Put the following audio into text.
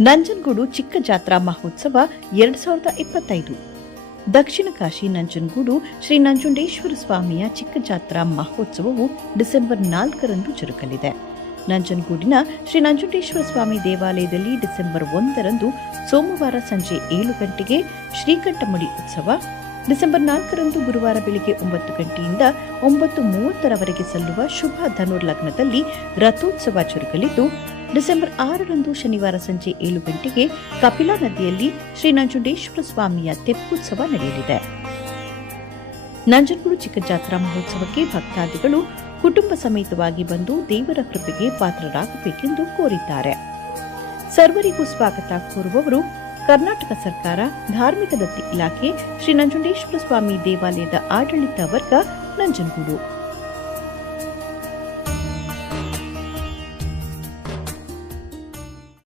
ನಂಜನಗೂಡು ಚಿಕ್ಕ ಜಾತ್ರಾ ಮಹೋತ್ಸವ ಎರಡ್ ಸಾವಿರದ ಇಪ್ಪತ್ತೈದು. ದಕ್ಷಿಣ ಕಾಶಿ ನಂಜನಗೂಡು ಶ್ರೀ ನಂಜುಂಡೇಶ್ವರ ಸ್ವಾಮಿಯ ಚಿಕ್ಕ ಜಾತ್ರಾ ಮಹೋತ್ಸವವು ಡಿಸೆಂಬರ್ ನಾಲ್ಕರಂದು ಜರುಗಲಿದೆ. ನಂಜನಗೂಡಿನ ಶ್ರೀ ನಂಜುಂಡೇಶ್ವರ ಸ್ವಾಮಿ ದೇವಾಲಯದಲ್ಲಿ ಡಿಸೆಂಬರ್ ಒಂದರಂದು ಸೋಮವಾರ ಸಂಜೆ ಏಳು ಗಂಟೆಗೆ ಶ್ರೀಕಂಠಮುಡಿ ಉತ್ಸವ, ಡಿಸೆಂಬರ್ ನಾಲ್ಕರಂದು ಗುರುವಾರ ಬೆಳಿಗ್ಗೆ ಒಂಬತ್ತು ಗಂಟೆಯಿಂದ ಒಂಬತ್ತು ಮೂವತ್ತರವರೆಗೆ ಸಲ್ಲುವ ಶುಭ ಧನುರ್ಲಗ್ನದಲ್ಲಿ ರಥೋತ್ಸವ ಜರುಗಲಿದ್ದು ಡಿಸೆಂಬರ್ ಆರರಂದು ಶನಿವಾರ ಸಂಜೆ ಏಳು ಗಂಟೆಗೆ ಕಪಿಲಾ ನದಿಯಲ್ಲಿ ಶ್ರೀ ನಂಜುಂಡೇಶ್ವರ ಸ್ವಾಮಿಯ ತೆಪ್ಪೋತ್ಸವ ನಡೆಯಲಿದೆ. ನಂಜನಗೂಡು ಚಿಕ್ಕಜಾತ್ರಾ ಮಹೋತ್ಸವಕ್ಕೆ ಭಕ್ತಾದಿಗಳು ಕುಟುಂಬ ಸಮೇತವಾಗಿ ಬಂದು ದೇವರ ಕೃಪೆಗೆ ಪಾತ್ರರಾಗಬೇಕೆಂದು ಕೋರಿದ್ದಾರೆ. ಸರ್ವರಿಗೂ ಸ್ವಾಗತ ಕೋರುವವರು ಕರ್ನಾಟಕ ಸರ್ಕಾರ, ಧಾರ್ಮಿಕ ದತ್ತಿ ಇಲಾಖೆ, ಶ್ರೀ ನಂಜುಂಡೇಶ್ವರ ಸ್ವಾಮಿ ದೇವಾಲಯದ ಆಡಳಿತ ವರ್ಗ, ನಂಜನಗೂಡು.